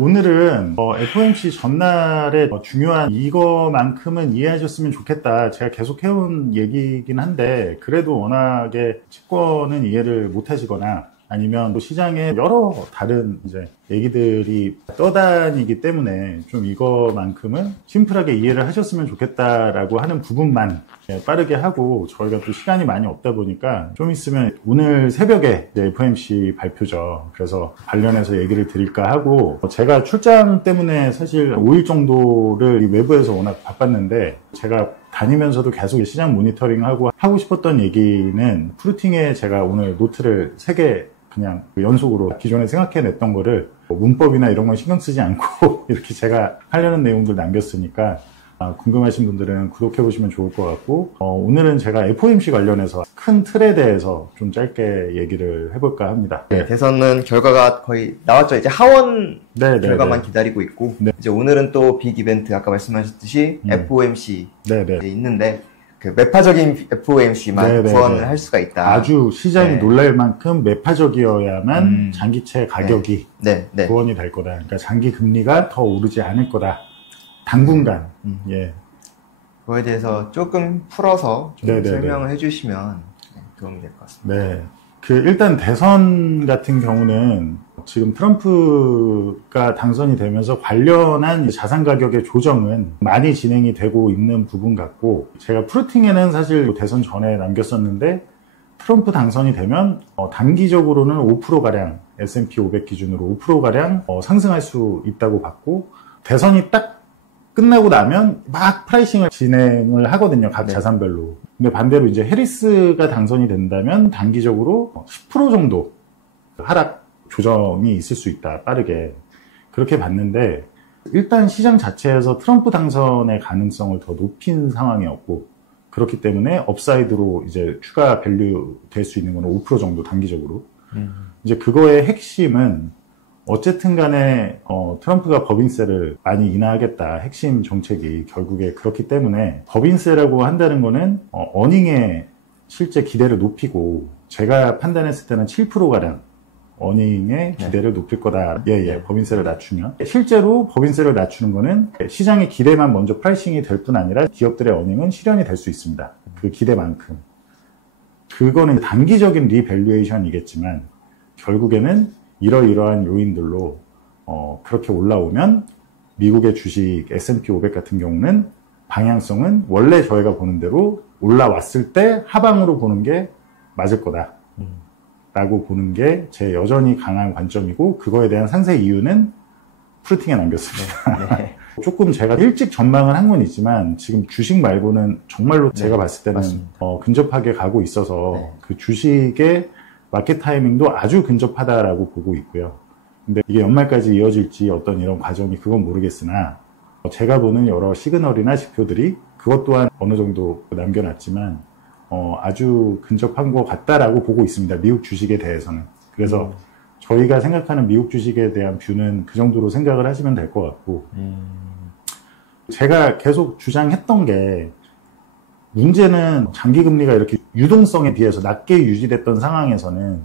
오늘은 FOMC 전날에 중요한 이거만큼은 이해하셨으면 좋겠다. 제가 계속 해온 얘기이긴 한데 그래도 워낙에 채권은 이해를 못 하시거나 아니면 시장에 여러 다른 이제 얘기들이 떠다니기 때문에 좀 이거만큼은 심플하게 이해를 하셨으면 좋겠다라고 하는 부분만 빠르게 하고 저희가 또 시간이 많이 없다 보니까 좀 있으면 오늘 새벽에 이제 FOMC 발표죠. 그래서 관련해서 얘기를 드릴까 하고 제가 출장 때문에 사실 5일 정도를 외부에서 워낙 바빴는데 제가 다니면서도 계속 시장 모니터링하고 하고 싶었던 얘기는 프루팅에 제가 오늘 노트를 3개 그냥 연속으로 기존에 생각해냈던 거를 문법이나 이런 건 신경 쓰지 않고 이렇게 제가 하려는 내용들 남겼으니까 궁금하신 분들은 구독해보시면 좋을 것 같고 오늘은 제가 FOMC 관련해서 큰 틀에 대해서 좀 짧게 얘기를 해볼까 합니다. 네, 대선은 결과가 거의 나왔죠. 이제 하원 결과만 기다리고 있고 이제 오늘은 또 빅 이벤트 아까 말씀하셨듯이 FOMC 있는데 그 매파적인 FOMC만 구원을 할 수가 있다. 아주 시장이 놀랄 만큼 매파적이어야만 장기채 가격이 구원이 될 거다. 그러니까 장기 금리가 더 오르지 않을 거다. 당분간. 그거에 대해서 조금 풀어서 좀 설명을 해주시면 도움이 될 것 같습니다. 네. 일단 대선 같은 경우는 지금 트럼프가 당선이 되면서 관련한 자산 가격의 조정은 많이 진행이 되고 있는 부분 같고 제가 프루팅에는 사실 대선 전에 남겼었는데 트럼프 당선이 되면 단기적으로는 5%가량 S&P 500 기준으로 5%가량 상승할 수 있다고 봤고 대선이 딱 끝나고 나면 막 프라이싱을 진행을 하거든요. 각 자산별로. 근데 반대로 이제 해리스가 당선이 된다면 단기적으로 10% 정도 하락 조정이 있을 수 있다. 빠르게. 그렇게 봤는데 일단 시장 자체에서 트럼프 당선의 가능성을 더 높인 상황이었고 그렇기 때문에 업사이드로 이제 추가 밸류 될 수 있는 건 5% 정도 단기적으로. 이제 그거의 핵심은 어쨌든 간에 트럼프가 법인세를 많이 인하하겠다. 핵심 정책이 결국에 그렇기 때문에 법인세라고 한다는 거는 어닝에 실제 기대를 높이고 제가 판단했을 때는 7%가량 어닝의 기대를 높일 거다. 법인세를 낮추면. 실제로 법인세를 낮추는 거는 시장의 기대만 먼저 프라이싱이 될 뿐 아니라 기업들의 어닝은 실현이 될 수 있습니다. 그 기대만큼. 그거는 단기적인 리밸류에이션이겠지만 결국에는 이러이러한 요인들로 그렇게 올라오면 미국의 주식 S&P 500 같은 경우는 방향성은 원래 저희가 보는 대로 올라왔을 때 하방으로 보는 게 맞을 거다 라고 보는 게 제 여전히 강한 관점이고 그거에 대한 상세 이유는 프루팅에 남겼습니다. 조금 제가 일찍 전망을 한 건 있지만 지금 주식 말고는 정말로 제가 봤을 때는 근접하게 가고 있어서 그 주식의 마켓 타이밍도 아주 근접하다라고 보고 있고요. 근데 이게 연말까지 이어질지 어떤 이런 과정이 그건 모르겠으나 제가 보는 여러 시그널이나 지표들이 그것 또한 어느 정도 남겨놨지만 아주 근접한 것 같다라고 보고 있습니다. 미국 주식에 대해서는. 그래서 저희가 생각하는 미국 주식에 대한 뷰는 그 정도로 생각을 하시면 될 것 같고 제가 계속 주장했던 게 문제는 장기금리가 이렇게 유동성에 비해서 낮게 유지됐던 상황에서는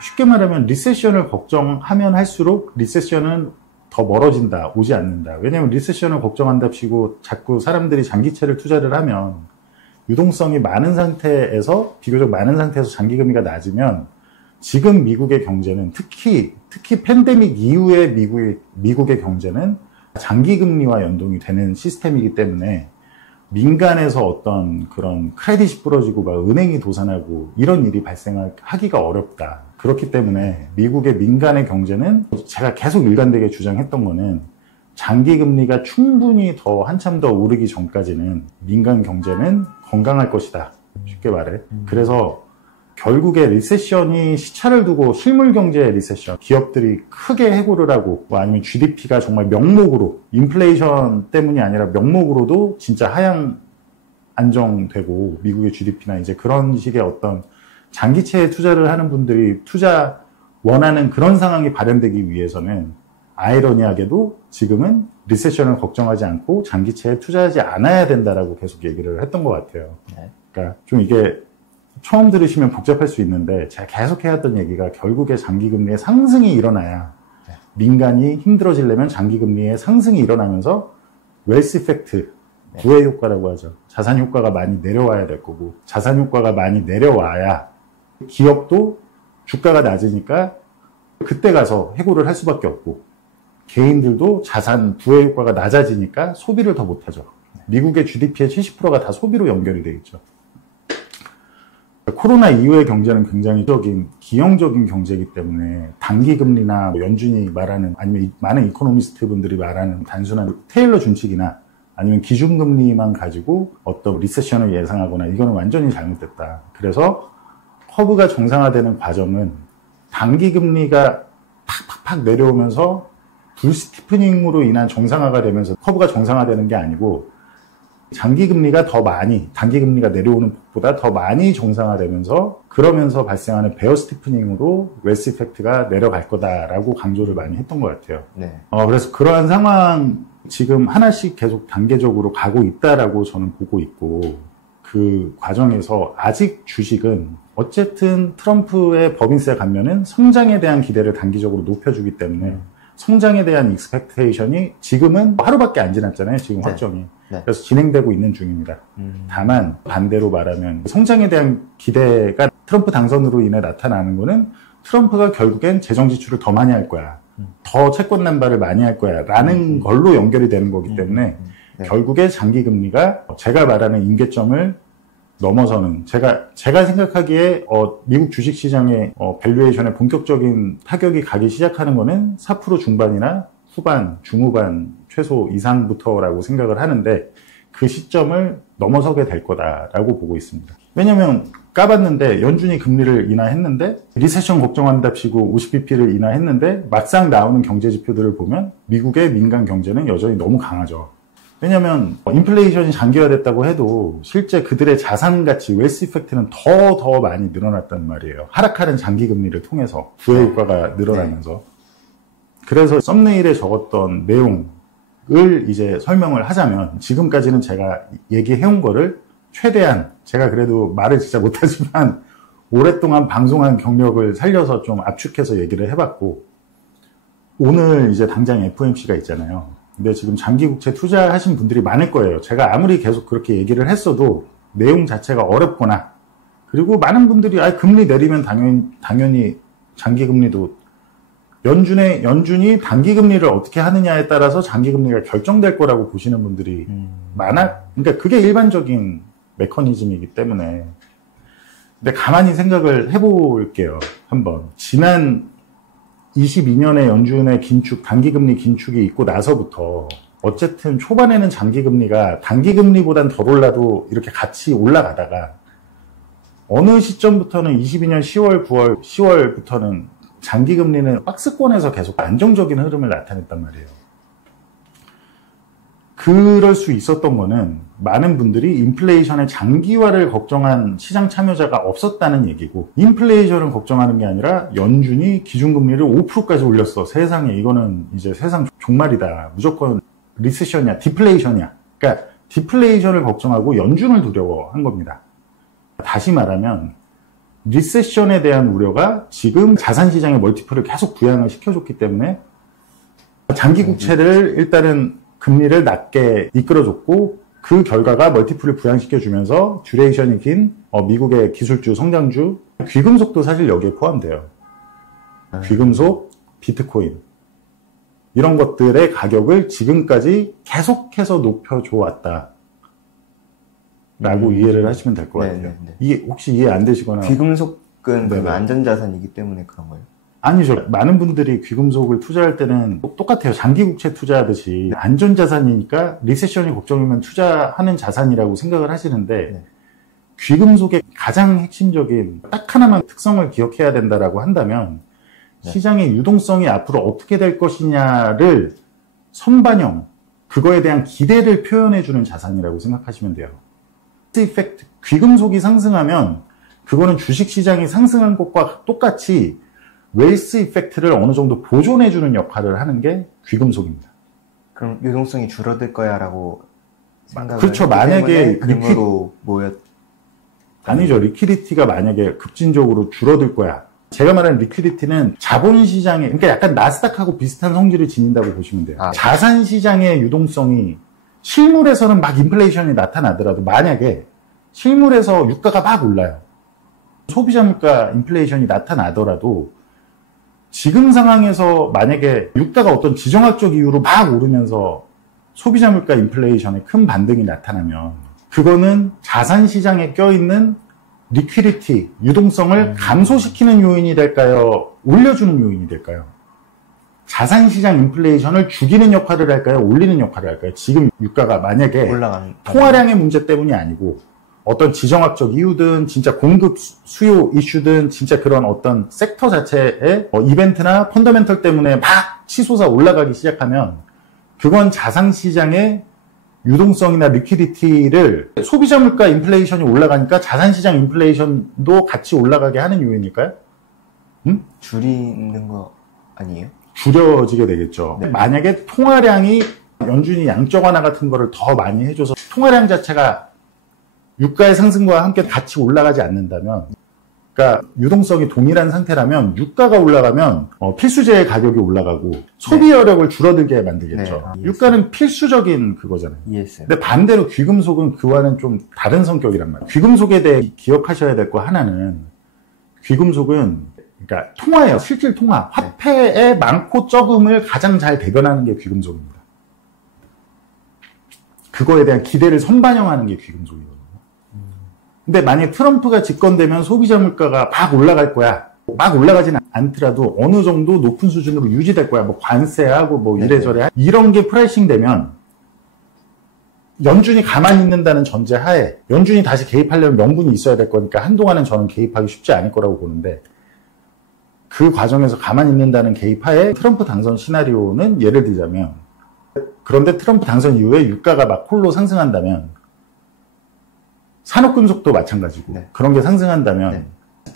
쉽게 말하면 리세션을 걱정하면 할수록 리세션은 더 멀어진다, 오지 않는다. 왜냐하면 리세션을 걱정한답시고 자꾸 사람들이 장기채를 투자를 하면 유동성이 많은 상태에서 비교적 많은 상태에서 장기금리가 낮으면 지금 미국의 경제는 특히 팬데믹 이후의 미국의 경제는 장기금리와 연동이 되는 시스템이기 때문에 민간에서 어떤 그런 크레딧이 부러지고 막 은행이 도산하고 이런 일이 발생하기가 어렵다. 그렇기 때문에 미국의 민간의 경제는 제가 계속 일관되게 주장했던 거는 장기금리가 충분히 더 한참 더 오르기 전까지는 민간 경제는 건강할 것이다. 쉽게 말해. 그래서 결국에 리세션이 시차를 두고 실물 경제의 리세션, 기업들이 크게 해고를 하고 뭐 아니면 GDP가 정말 명목으로 인플레이션 때문이 아니라 명목으로도 진짜 하향 안정되고 미국의 GDP나 이제 그런 식의 어떤 장기채에 투자를 하는 분들이 투자 원하는 그런 상황이 발현되기 위해서는 아이러니하게도 지금은 리세션을 걱정하지 않고 장기채에 투자하지 않아야 된다라고 계속 얘기를 했던 것 같아요. 그러니까 좀 이게 처음 들으시면 복잡할 수 있는데 제가 계속 해왔던 얘기가 결국에 장기금리의 상승이 일어나야 민간이 힘들어지려면 장기금리의 상승이 일어나면서 웰스 이펙트, 부의 효과라고 하죠. 자산 효과가 많이 내려와야 될 거고, 자산 효과가 많이 내려와야 기업도 주가가 낮으니까 그때 가서 해고를 할 수밖에 없고, 개인들도 자산 부의 효과가 낮아지니까 소비를 더 못하죠. 미국의 GDP의 70%가 다 소비로 연결이 되어 있죠. 코로나 이후의 경제는 굉장히 기형적인 경제이기 때문에 단기금리나 연준이 말하는, 아니면 많은 이코노미스트 분들이 말하는 단순한 테일러 준칙이나 아니면 기준금리만 가지고 어떤 리세션을 예상하거나, 이거는 완전히 잘못됐다. 그래서 커브가 정상화되는 과정은 단기금리가 팍팍팍 내려오면서 불스티프닝으로 인한 정상화가 되면서 커브가 정상화되는 게 아니고, 장기금리가 더 많이, 단기금리가 내려오는 것보다 더 많이 정상화되면서, 그러면서 발생하는 베어 스티프닝으로 웰스 이펙트가 내려갈 거다라고 강조를 많이 했던 것 같아요. 네. 그래서 그러한 상황 지금 하나씩 계속 단계적으로 가고 있다라고 저는 보고 있고, 그 과정에서 아직 주식은 어쨌든 트럼프의 법인세 감면은 성장에 대한 기대를 단기적으로 높여주기 때문에 성장에 대한 익스펙테이션이 지금은 하루밖에 안 지났잖아요. 지금 확정이. 네. 그래서 진행되고 있는 중입니다. 다만 반대로 말하면 성장에 대한 기대가 트럼프 당선으로 인해 나타나는 거는 트럼프가 결국엔 재정 지출을 더 많이 할 거야. 더 채권 남발을 많이 할 거야. 라는 걸로 연결이 되는 거기 때문에 네. 결국에 장기금리가 제가 말하는 임계점을 넘어서는, 제가 생각하기에 미국 주식시장의 밸류에이션에 본격적인 타격이 가기 시작하는 거는 4% 중반이나 후반, 중후반 최소 이상부터라고 생각을 하는데, 그 시점을 넘어서게 될 거다라고 보고 있습니다. 왜냐면 까봤는데 연준이 금리를 인하했는데, 리세션 걱정한답시고 50bp를 인하했는데, 막상 나오는 경제 지표들을 보면 미국의 민간 경제는 여전히 너무 강하죠. 왜냐면 인플레이션이 장기화됐다고 해도 실제 그들의 자산 가치, 웰스 이펙트는 더 많이 늘어났단 말이에요. 하락하는 장기금리를 통해서 부의 효과가 늘어나면서. 그래서 썸네일에 적었던 내용을 이제 설명을 하자면, 지금까지는 제가 얘기해온 거를 최대한, 제가 그래도 말을 진짜 못하지만 오랫동안 방송한 경력을 살려서 좀 압축해서 얘기를 해봤고, 오늘 이제 당장 FOMC가 있잖아요. 근데 지금 장기국채 투자하신 분들이 많을 거예요. 제가 아무리 계속 그렇게 얘기를 했어도 내용 자체가 어렵거나, 그리고 많은 분들이 금리 내리면 당연히 장기금리도, 연준이 단기금리를 어떻게 하느냐에 따라서 장기금리가 결정될 거라고 보시는 분들이 그러니까 그게 일반적인 메커니즘이기 때문에. 근데 가만히 생각을 해볼게요. 한번. 지난 22년에 연준의 단기금리 긴축이 있고 나서부터 어쨌든 초반에는 장기금리가 단기금리보단 덜 올라도 이렇게 같이 올라가다가 어느 시점부터는 22년 10월, 9월, 10월부터는 장기금리는 박스권에서 계속 안정적인 흐름을 나타냈단 말이에요. 그럴 수 있었던 거는 많은 분들이 인플레이션의 장기화를 걱정한 시장 참여자가 없었다는 얘기고, 인플레이션을 걱정하는 게 아니라 연준이 기준금리를 5%까지 올렸어. 세상에, 이거는 이제 세상 종말이다. 무조건 리세션이야, 디플레이션이야. 그러니까 디플레이션을 걱정하고 연준을 두려워한 겁니다. 다시 말하면 리세션에 대한 우려가 지금 자산시장의 멀티플을 계속 부양을 시켜줬기 때문에 장기국채를 일단은 금리를 낮게 이끌어줬고, 그 결과가 멀티플을 부양시켜주면서 듀레이션이 긴 미국의 기술주, 성장주, 귀금속도 사실 여기에 포함돼요. 귀금속, 비트코인, 이런 것들의 가격을 지금까지 계속해서 높여줘 왔다 라고 이해를 하시면 될 것 같아요. 이게 혹시 이해 안 되시거나. 귀금속은 안전자산이기 때문에 그런 거예요? 아니죠. 많은 분들이 귀금속을 투자할 때는 똑같아요. 장기국채 투자하듯이 안전자산이니까 리세션이 걱정이면 투자하는 자산이라고 생각을 하시는데, 귀금속의 가장 핵심적인 딱 하나만 특성을 기억해야 된다라고 한다면, 시장의 유동성이 앞으로 어떻게 될 것이냐를 선반영, 그거에 대한 기대를 표현해주는 자산이라고 생각하시면 돼요. 이펙트, 귀금속이 상승하면 그거는 주식시장이 상승한 것과 똑같이 웰스 이펙트를 어느 정도 보존해주는 역할을 하는 게 귀금속입니다. 그럼 유동성이 줄어들 거야 라고 생각을 그렇죠. 만약에 금으로 아니죠. 리퀴디티가 만약에 급진적으로 줄어들 거야. 제가 말하는 리퀴디티는 자본시장에, 그러니까 약간 나스닥하고 비슷한 성질을 지닌다고 보시면 돼요. 자산시장의 유동성이 실물에서는 막 인플레이션이 나타나더라도 만약에 실물에서 유가가 막 올라요. 소비자 물가 인플레이션이 나타나더라도 지금 상황에서 만약에 유가가 어떤 지정학적 이유로 막 오르면서 소비자 물가 인플레이션에 큰 반등이 나타나면 그거는 자산시장에 껴있는 리퀴디티, 유동성을 감소시키는 요인이 될까요? 올려주는 요인이 될까요? 자산시장 인플레이션을 죽이는 역할을 할까요? 올리는 역할을 할까요? 지금 유가가 만약에 통화량의 문제 때문이 아니고 어떤 지정학적 이유든 진짜 공급 수요 이슈든 진짜 그런 어떤 섹터 자체의 이벤트나 펀더멘털 때문에 막 치솟아 올라가기 시작하면 그건 자산시장의 유동성이나 리퀴디티를 소비자 물가 인플레이션이 올라가니까 자산시장 인플레이션도 같이 올라가게 하는 요인일까요? 줄이는 거 아니에요? 줄여지게 되겠죠. 네. 만약에 통화량이 연준이 양적 완화 같은 거를 더 많이 해줘서 통화량 자체가 유가의 상승과 함께 같이 올라가지 않는다면, 그러니까 유동성이 동일한 상태라면 유가가 올라가면 필수재의 가격이 올라가고 소비 여력을 줄어들게 만들겠죠. 네. 유가는 필수적인 그거잖아요. 근데 반대로 귀금속은 그와는 좀 다른 성격이란 말이에요. 귀금속에 대해 기억하셔야 될 거 하나는 귀금속은 그러니까 통화예요. 실질 통화. 화폐의 많고 적음을 가장 잘 대변하는 게 귀금속입니다. 그거에 대한 기대를 선반영하는 게 귀금속이거든요. 근데 만약 트럼프가 집권되면 소비자 물가가 막 올라갈 거야. 막 올라가지는 않더라도 어느 정도 높은 수준으로 유지될 거야. 뭐 관세하고 뭐 이래저래. 이런 게 프라이싱 되면 연준이 가만히 있는다는 전제 하에 연준이 다시 개입하려면 명분이 있어야 될 거니까 한동안은 저는 개입하기 쉽지 않을 거라고 보는데 그 과정에서 가만히 있는다는 개입하에 트럼프 당선 시나리오는 예를 들자면 그런데 트럼프 당선 이후에 유가가 막 홀로 상승한다면 산업금속도 마찬가지고 그런 게 상승한다면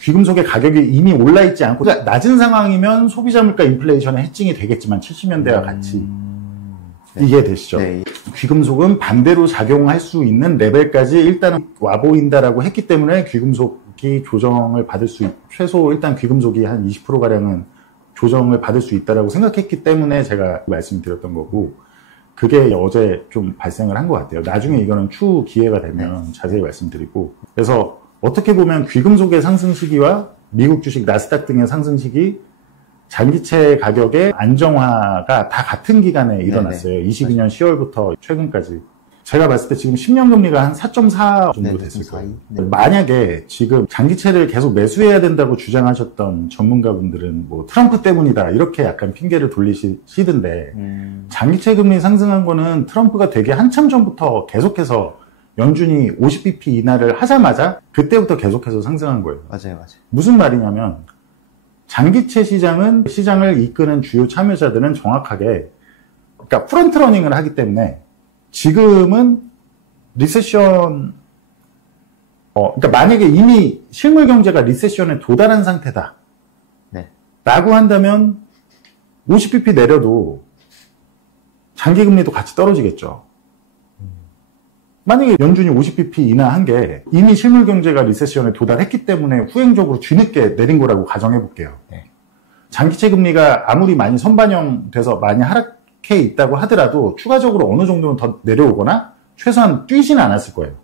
귀금속의 가격이 이미 올라있지 않고 낮은 상황이면 소비자 물가 인플레이션의 해칭이 되겠지만 70년대와 같이 이게 되시죠. 귀금속은 반대로 작용할 수 있는 레벨까지 일단은 와보인다라고 했기 때문에 귀금속이 조정을 받을 수 최소 일단 귀금속이 한 20%가량은 조정을 받을 수 있다라고 생각했기 때문에 제가 말씀드렸던 거고 그게 어제 좀 발생을 한 것 같아요. 나중에 이거는 추후 기회가 되면 자세히 말씀드리고 그래서 어떻게 보면 귀금속의 상승 시기와 미국 주식 나스닥 등의 상승 시기 장기채 가격의 안정화가 다 같은 기간에 일어났어요. 22년 10월부터 최근까지. 제가 봤을 때 지금 10년 금리가 한 4.4 정도 됐을 거예요. 만약에 지금 장기채를 계속 매수해야 된다고 주장하셨던 전문가분들은 뭐 트럼프 때문이다 이렇게 약간 핑계를 돌리시던데 장기채 금리 상승한 거는 트럼프가 되게 한참 전부터 계속해서 연준이 50bp 인하를 하자마자 그때부터 계속해서 상승한 거예요. 맞아요. 무슨 말이냐면 장기채 시장은 시장을 이끄는 주요 참여자들은 정확하게 그러니까 프론트러닝을 하기 때문에 지금은 리세션 그러니까 만약에 이미 실물 경제가 리세션에 도달한 상태다 라고 한다면 50bp 내려도 장기금리도 같이 떨어지겠죠. 만약에 연준이 50bp 인하한 게 이미 실물 경제가 리세션에 도달했기 때문에 후행적으로 뒤늦게 내린 거라고 가정해 볼게요. 장기채 금리가 아무리 많이 선반영돼서 많이 하락해 있다고 하더라도 추가적으로 어느 정도는 더 내려오거나 최소한 뛰지는 않았을 거예요.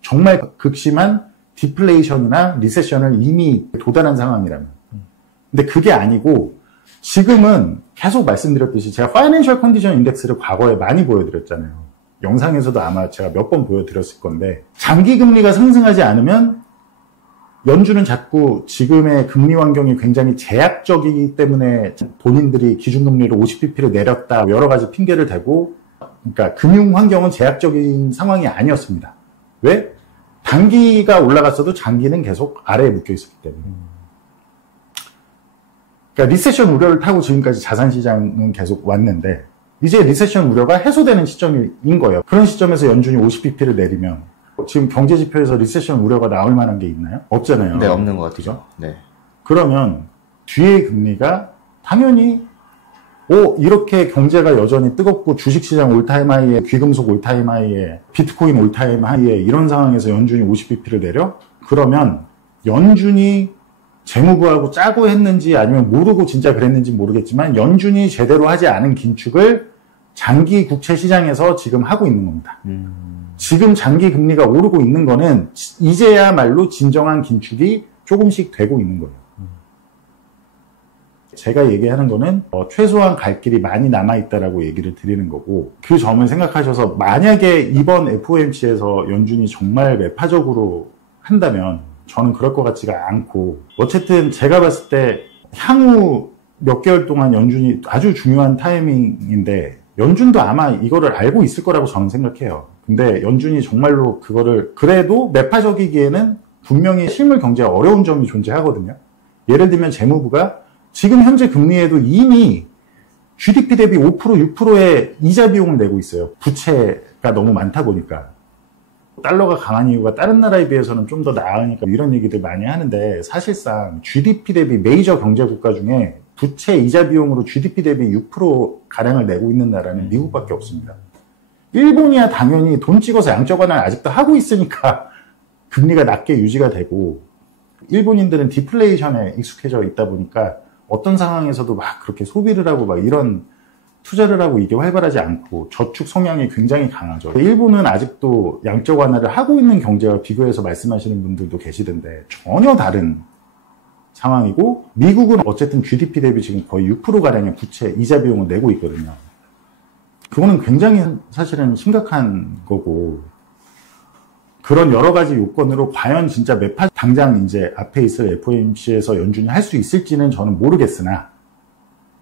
정말 극심한 디플레이션이나 리세션을 이미 도달한 상황이라면. 근데 그게 아니고 지금은 계속 말씀드렸듯이 제가 파이낸셜 컨디션 인덱스를 과거에 많이 보여드렸잖아요. 영상에서도 아마 제가 몇 번 보여드렸을 건데 장기 금리가 상승하지 않으면 연준은 자꾸 지금의 금리 환경이 굉장히 제약적이기 때문에 본인들이 기준금리를 50bp를 내렸다 여러 가지 핑계를 대고 그러니까 금융 환경은 제약적인 상황이 아니었습니다. 왜? 단기가 올라갔어도 장기는 계속 아래에 묶여 있었기 때문에. 그러니까 리세션 우려를 타고 지금까지 자산시장은 계속 왔는데 이제 리세션 우려가 해소되는 시점인 거예요. 그런 시점에서 연준이 50bp를 내리면 지금 경제지표에서 리세션 우려가 나올 만한 게 있나요? 없잖아요. 네, 없는 것 같죠. 네. 그러면 뒤에 금리가 당연히 이렇게 경제가 여전히 뜨겁고 주식시장 올타임 하이에 귀금속 올타임 하이에 비트코인 올타임 하이에 이런 상황에서 연준이 50bp를 내려? 그러면 연준이 재무부하고 짜고 했는지 아니면 모르고 진짜 그랬는지 모르겠지만 연준이 제대로 하지 않은 긴축을 장기 국채 시장에서 지금 하고 있는 겁니다. 지금 장기 금리가 오르고 있는 거는 이제야말로 진정한 긴축이 조금씩 되고 있는 거예요. 제가 얘기하는 거는 최소한 갈 길이 많이 남아있다라고 얘기를 드리는 거고, 그 점을 생각하셔서 만약에 이번 FOMC에서 연준이 정말 매파적으로 한다면 저는 그럴 것 같지가 않고, 어쨌든 제가 봤을 때 향후 몇 개월 동안 연준이 아주 중요한 타이밍인데 연준도 아마 이거를 알고 있을 거라고 저는 생각해요. 근데 연준이 정말로 그거를 그래도 매파적이기에는 분명히 실물 경제가 어려운 점이 존재하거든요. 예를 들면 재무부가 지금 현재 금리에도 이미 GDP 대비 5%, 6%의 이자 비용을 내고 있어요. 부채가 너무 많다 보니까. 달러가 강한 이유가 다른 나라에 비해서는 좀 더 나으니까 이런 얘기들 많이 하는데, 사실상 GDP 대비 메이저 경제 국가 중에 부채 이자 비용으로 GDP 대비 6%가량을 내고 있는 나라는 미국밖에 없습니다. 일본이야 당연히 돈 찍어서 양적 완화를 아직도 하고 있으니까 금리가 낮게 유지가 되고, 일본인들은 디플레이션에 익숙해져 있다 보니까 어떤 상황에서도 막 그렇게 소비를 하고 막 이런 투자를 하고 이게 활발하지 않고 저축 성향이 굉장히 강하죠. 일본은 아직도 양적 완화를 하고 있는 경제와 비교해서 말씀하시는 분들도 계시던데 전혀 다른 상황이고, 미국은 어쨌든 GDP 대비 지금 거의 6%가량의 부채 이자 비용을 내고 있거든요. 그거는 굉장히 사실은 심각한 거고, 그런 여러 가지 요건으로 과연 진짜 매파 당장 이제 앞에 있을 FOMC에서 연준이 할 수 있을지는 저는 모르겠으나,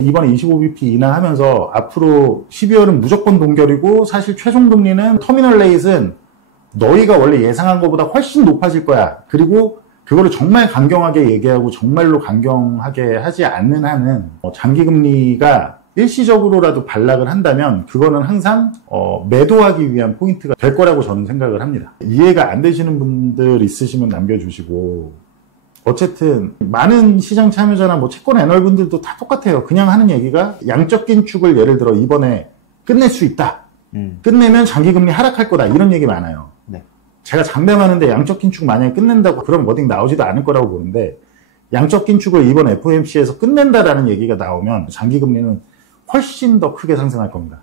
이번에 25bp 인하하면서 앞으로 12월은 무조건 동결이고, 사실 최종 금리는 터미널 레이트는 너희가 원래 예상한 것보다 훨씬 높아질 거야. 그리고 그거를 정말 강경하게 얘기하고 정말로 강경하게 하지 않는 한은 장기 금리가 일시적으로라도 반락을 한다면 그거는 항상 매도하기 위한 포인트가 될 거라고 저는 생각을 합니다. 이해가 안 되시는 분들 있으시면 남겨주시고, 어쨌든 많은 시장 참여자나 뭐 채권 애널분들도 다 똑같아요. 그냥 하는 얘기가 양적 긴축을 예를 들어 이번에 끝낼 수 있다. 끝내면 장기금리 하락할 거다. 이런 얘기 많아요. 네. 제가 장담하는데 양적 긴축 만약에 끝낸다고 그럼 어디 나오지도 않을 거라고 보는데, 양적 긴축을 이번 FOMC에서 끝낸다라는 얘기가 나오면 장기금리는 훨씬 더 크게 상승할 겁니다.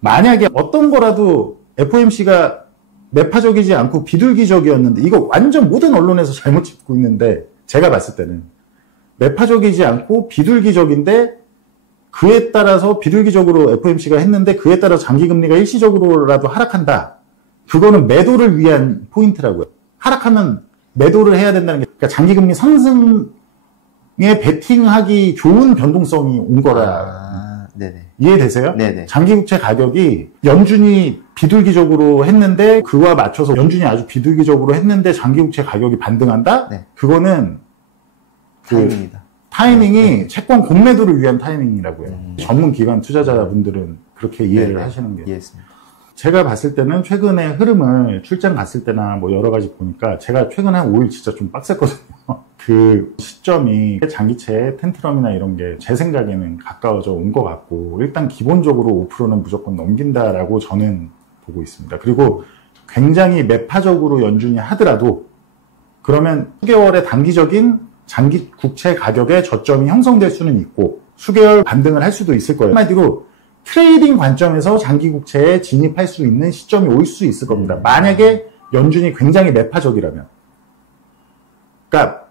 만약에 어떤 거라도 FOMC가 매파적이지 않고 비둘기적이었는데, 이거 완전 모든 언론에서 잘못 짚고 있는데, 제가 봤을 때는 매파적이지 않고 비둘기적인데 그에 따라서 비둘기적으로 FOMC가 했는데 그에 따라서 장기금리가 일시적으로라도 하락한다. 그거는 매도를 위한 포인트라고요. 하락하면 매도를 해야 된다는 게, 그러니까 장기금리 상승에 베팅하기 좋은 변동성이 온 거라. 네네. 이해되세요? 네네. 장기국채 가격이 연준이 비둘기적으로 했는데 그와 맞춰서 연준이 아주 비둘기적으로 했는데 장기국채 가격이 반등한다? 네. 그거는 타이밍이 네. 채권 공매도를 위한 타이밍이라고요. 전문 기관 투자자분들은 그렇게 이해를 네네. 하시는 게. 이해했습니다. 제가 봤을 때는 최근의 흐름을 출장 갔을 때나 뭐 여러 가지 보니까, 제가 최근 한 5일 진짜 좀 빡셌거든요. 그 시점이 장기채 텐트럼이나 이런 게 제 생각에는 가까워져 온 것 같고, 일단 기본적으로 5%는 무조건 넘긴다라고 저는 보고 있습니다. 그리고 굉장히 매파적으로 연준이 하더라도 그러면 수개월의 단기적인 장기 국채 가격의 저점이 형성될 수는 있고 수개월 반등을 할 수도 있을 거예요. 한마디로 트레이딩 관점에서 장기 국채에 진입할 수 있는 시점이 올 수 있을 겁니다. 만약에 연준이 굉장히 매파적이라면. 그러니까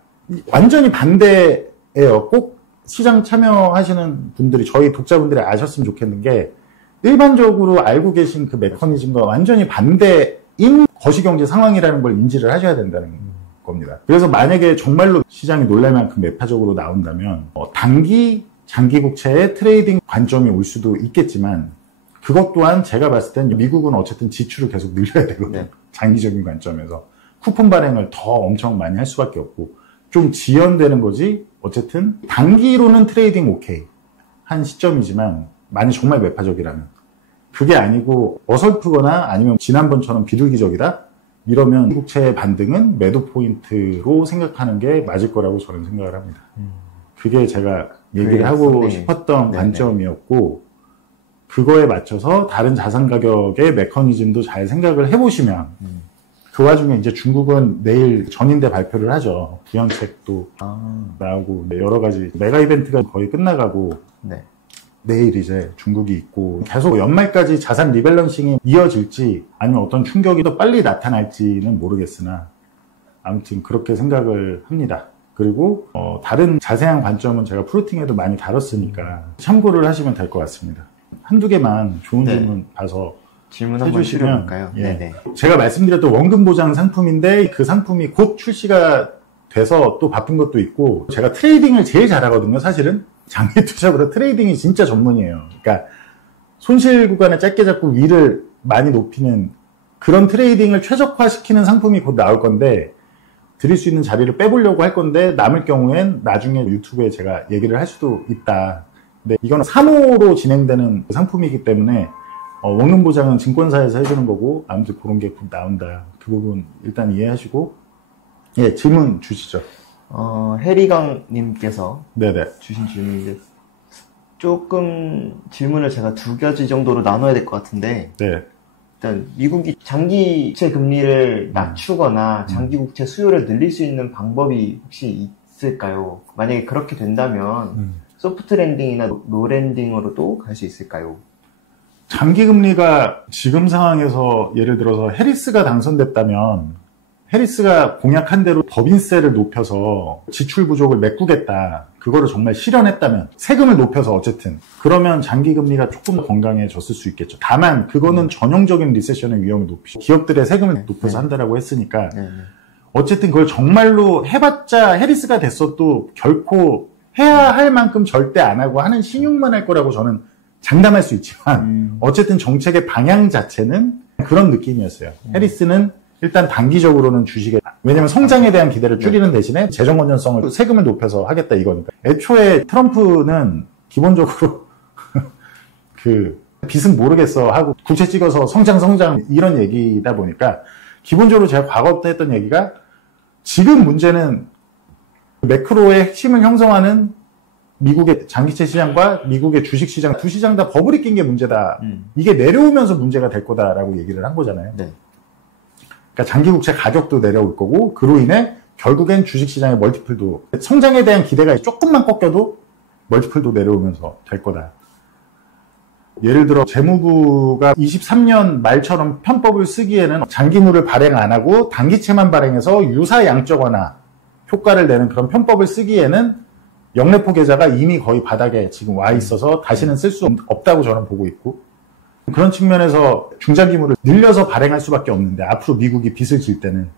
완전히 반대예요. 꼭 시장 참여하시는 분들이, 저희 독자분들이 아셨으면 좋겠는 게, 일반적으로 알고 계신 그 메커니즘과 완전히 반대인 거시경제 상황이라는 걸 인지를 하셔야 된다는 겁니다. 그래서 만약에 정말로 시장이 놀랄 만큼 매파적으로 나온다면 단기 장기 국채의 트레이딩 관점이 올 수도 있겠지만, 그것 또한 제가 봤을 땐 미국은 어쨌든 지출을 계속 늘려야 되거든요. 네. 장기적인 관점에서 쿠폰 발행을 더 엄청 많이 할 수밖에 없고 좀 지연되는 거지. 어쨌든 단기로는 트레이딩 오케이 한 시점이지만, 만약 정말 매파적이라면, 그게 아니고 어설프거나 아니면 지난번처럼 비둘기적이다 이러면 국채의 반등은 매도 포인트로 생각하는 게 맞을 거라고 저는 생각을 합니다. 그게 제가 얘기를 하고 싶었던 관점이었고, 그거에 맞춰서 다른 자산 가격의 메커니즘도 잘 생각을 해보시면 그 와중에 이제 중국은 내일 전인대 발표를 하죠. 부양책도 나오고 여러 가지 메가 이벤트가 거의 끝나가고 네. 내일 이제 중국이 있고 계속 연말까지 자산 리밸런싱이 이어질지 아니면 어떤 충격이 더 빨리 나타날지는 모르겠으나 아무튼 그렇게 생각을 합니다. 그리고 다른 자세한 관점은 제가 프로팅에도 많이 다뤘으니까 참고를 하시면 될 것 같습니다. 한두 개만 좋은 질문 봐서 질문 한번 해주시면 예. 네네. 제가 말씀드렸던 원금 보장 상품인데 그 상품이 곧 출시가 돼서 또 바쁜 것도 있고 제가 트레이딩을 제일 잘하거든요. 사실은 장기 투자보다 트레이딩이 진짜 전문이에요. 그러니까 손실 구간을 짧게 잡고 위를 많이 높이는 그런 트레이딩을 최적화시키는 상품이 곧 나올 건데 드릴 수 있는 자리를 빼보려고 할 건데 남을 경우엔 나중에 유튜브에 제가 얘기를 할 수도 있다. 근데 이거는 사모로 진행되는 상품이기 때문에 원금 보장은 증권사에서 해주는 거고 아무튼 그런 게 곧 나온다. 그 부분 일단 이해하시고 예 질문 주시죠. 해리강님께서 네네. 주신 질문인데 조금 질문을 제가 2가지 정도로 나눠야 될 것 같은데 네. 일단 미국이 장기 국채 금리를 낮추거나 장기 국채 수요를 늘릴 수 있는 방법이 혹시 있을까요? 만약에 그렇게 된다면 소프트 랜딩이나 노 랜딩으로도 갈 수 있을까요? 장기 금리가 지금 상황에서 예를 들어서 해리스가 당선됐다면 해리스가 공약한 대로 법인세를 높여서 지출 부족을 메꾸겠다. 그거를 정말 실현했다면 세금을 높여서 어쨌든 그러면 장기 금리가 조금 더 건강해졌을 수 있겠죠. 다만 그거는 전형적인 리세션의 위험을 높이고 기업들의 세금을 높여서 한다라고 했으니까 어쨌든 그걸 정말로 해봤자 해리스가 됐어도 결코 해야 할 만큼 절대 안 하고 하는 신용만 할 거라고 저는 장담할 수 있지만 어쨌든 정책의 방향 자체는 그런 느낌이었어요. 해리스는 일단 단기적으로는 주식에 왜냐면 성장에 대한 기대를 줄이는 대신에 재정 건전성을 세금을 높여서 하겠다 이거니까. 애초에 트럼프는 기본적으로 그 빚은 모르겠어 하고 국채 찍어서 성장 이런 얘기다 보니까 기본적으로 제가 과거부터 했던 얘기가 지금 문제는 매크로의 핵심을 형성하는 미국의 장기채 시장과 미국의 주식 시장 두 시장 다 버블이 낀 게 문제다. 이게 내려오면서 문제가 될 거다라고 얘기를 한 거잖아요. 네. 그러니까 장기 국채 가격도 내려올 거고 그로 인해 결국엔 주식 시장의 멀티플도 성장에 대한 기대가 조금만 꺾여도 멀티플도 내려오면서 될 거다. 예를 들어 재무부가 23년 말처럼 편법을 쓰기에는 장기물을 발행 안 하고 단기채만 발행해서 유사양적 완화 효과를 내는 그런 편법을 쓰기에는 영래포 계좌가 이미 거의 바닥에 지금 와 있어서 다시는 쓸 수 없다고 저는 보고 있고 그런 측면에서 중장기물을 늘려서 발행할 수밖에 없는데 앞으로 미국이 빚을 질 때는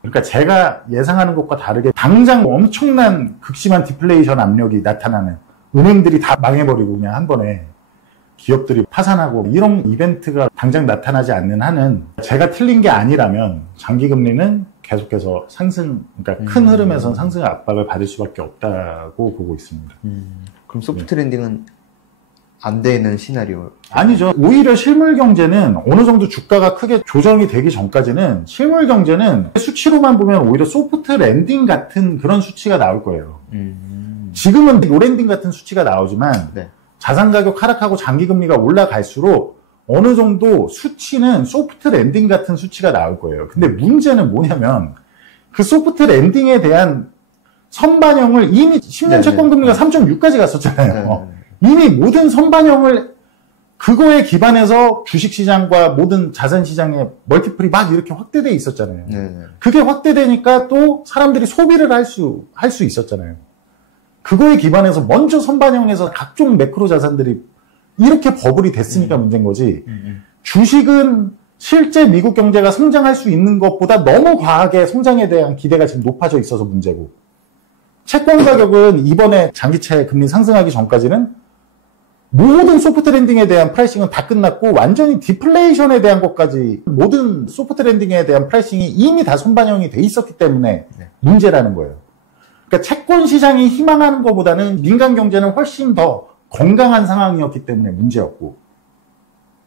그러니까 제가 예상하는 것과 다르게 당장 엄청난 극심한 디플레이션 압력이 나타나는 은행들이 다 망해버리고 그냥 한 번에 기업들이 파산하고 이런 이벤트가 당장 나타나지 않는 한은 제가 틀린 게 아니라면 장기금리는 계속해서 상승, 그러니까 큰 흐름에선 상승 압박을 받을 수밖에 없다고 보고 있습니다. 그럼 소프트 랜딩은 안 되는 시나리오? 아니죠. 오히려 실물 경제는 어느 정도 주가가 크게 조정이 되기 전까지는 실물 경제는 수치로만 보면 오히려 소프트 랜딩 같은 그런 수치가 나올 거예요. 지금은 노랜딩 같은 수치가 나오지만 네. 자산 가격 하락하고 장기 금리가 올라갈수록 어느 정도 수치는 소프트 랜딩 같은 수치가 나올 거예요. 근데 문제는 뭐냐면 그 소프트 랜딩에 대한 선반영을 이미 10년 채권 금리가 3.6까지 갔었잖아요. 이미 모든 선반영을 그거에 기반해서 주식시장과 모든 자산시장의 멀티플이 막 이렇게 확대돼 있었잖아요. 그게 확대되니까 또 사람들이 소비를 할 수 있었잖아요. 그거에 기반해서 먼저 선반영해서 각종 매크로 자산들이 이렇게 버블이 됐으니까 문제인 거지. 주식은 실제 미국 경제가 성장할 수 있는 것보다 너무 과하게 성장에 대한 기대가 지금 높아져 있어서 문제고 채권 가격은 이번에 장기채 금리 상승하기 전까지는 모든 소프트 랜딩에 대한 프라이싱은 다 끝났고 완전히 디플레이션에 대한 것까지 모든 소프트 랜딩에 대한 프라이싱이 이미 다 선반영이 돼 있었기 때문에 문제라는 거예요. 그러니까 채권 시장이 희망하는 것보다는 민간 경제는 훨씬 더 건강한 상황이었기 때문에 문제였고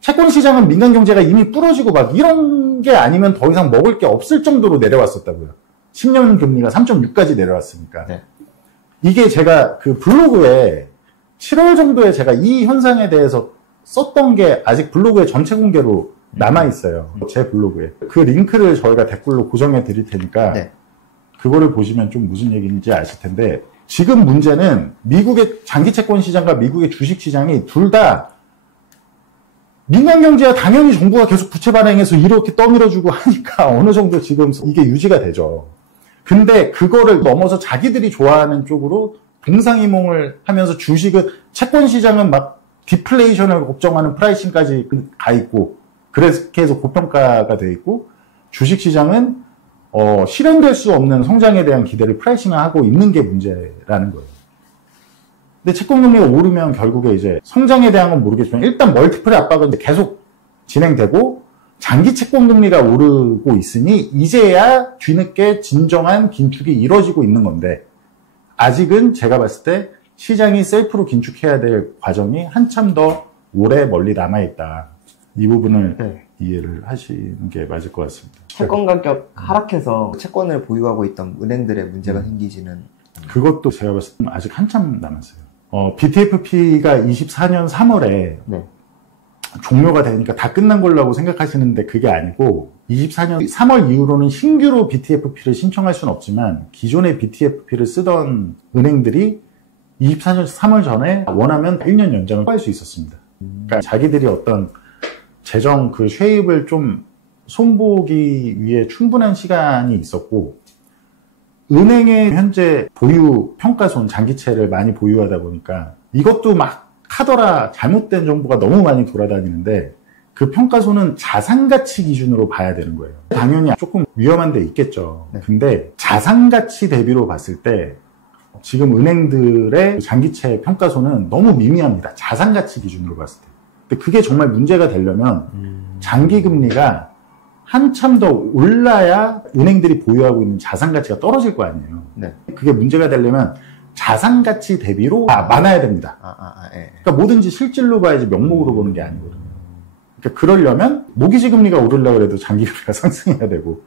채권 시장은 민간 경제가 이미 부러지고 막 이런 게 아니면 더 이상 먹을 게 없을 정도로 내려왔었다고요. 10년 금리가 3.6까지 내려왔으니까. 이게 제가 그 블로그에 7월 정도에 제가 이 현상에 대해서 썼던 게 아직 블로그에 전체 공개로 남아있어요. 제 블로그에. 그 링크를 저희가 댓글로 고정해 드릴 테니까 네. 그거를 보시면 좀 무슨 얘기인지 아실 텐데 지금 문제는 미국의 장기채권 시장과 미국의 주식 시장이 둘 다 민간 경제야 당연히 정부가 계속 부채 발행해서 이렇게 떠밀어주고 하니까 어느 정도 지금 이게 유지가 되죠. 근데 그거를 넘어서 자기들이 좋아하는 쪽으로 동상이몽을 하면서 주식은 채권 시장은 막 디플레이션을 걱정하는 프라이싱까지 가 있고 그렇게 해서 고평가가 돼 있고 주식 시장은 실현될 수 없는 성장에 대한 기대를 프라이싱하고 있는 게 문제라는 거예요. 근데 채권금리가 오르면 결국에 이제 성장에 대한 건 모르겠지만 일단 멀티플의 압박은 계속 진행되고 장기 채권금리가 오르고 있으니 이제야 뒤늦게 진정한 긴축이 이루어지고 있는 건데 아직은 제가 봤을 때 시장이 셀프로 긴축해야 될 과정이 한참 더 오래 멀리 남아있다. 이 부분을 네. 이해를 하시는 게 맞을 것 같습니다. 채권 가격 하락해서 채권을 보유하고 있던 은행들의 문제가 생기지는 그것도 제가 봤을 때 아직 한참 남았어요. BTFP가 24년 3월에 네. 종료가 되니까 다 끝난 걸로 생각하시는데 그게 아니고 24년 3월 이후로는 신규로 BTFP를 신청할 수는 없지만 기존의 BTFP를 쓰던 은행들이 24년 3월 전에 원하면 1년 연장을 할 수 있었습니다. 그러니까 자기들이 어떤 재정 그 쉐입을 좀 손보기 위해 충분한 시간이 있었고 은행의 현재 보유 평가손 장기채를 많이 보유하다 보니까 이것도 막 하더라 잘못된 정보가 너무 많이 돌아다니는데 그 평가손은 자산가치 기준으로 봐야 되는 거예요. 당연히 조금 위험한 데 있겠죠. 근데 자산가치 대비로 봤을 때 지금 은행들의 장기채 평가손은 너무 미미합니다. 자산가치 기준으로 봤을 때. 근데 그게 정말 문제가 되려면 장기금리가 한참 더 올라야 은행들이 보유하고 있는 자산가치가 떨어질 거 아니에요. 네. 그게 문제가 되려면 자산가치 대비로 많아야 됩니다. 예. 그러니까 뭐든지 실질로 봐야지 명목으로 보는 게 아니거든요. 그러니까 그러려면 모기지금리가 오르려고 해도 장기금리가 상승해야 되고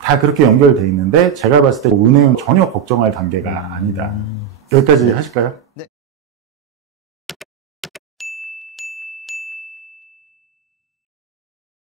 다 그렇게 연결돼 있는데 제가 봤을 때 은행 전혀 걱정할 단계가 아니다. 여기까지 하실까요? 네.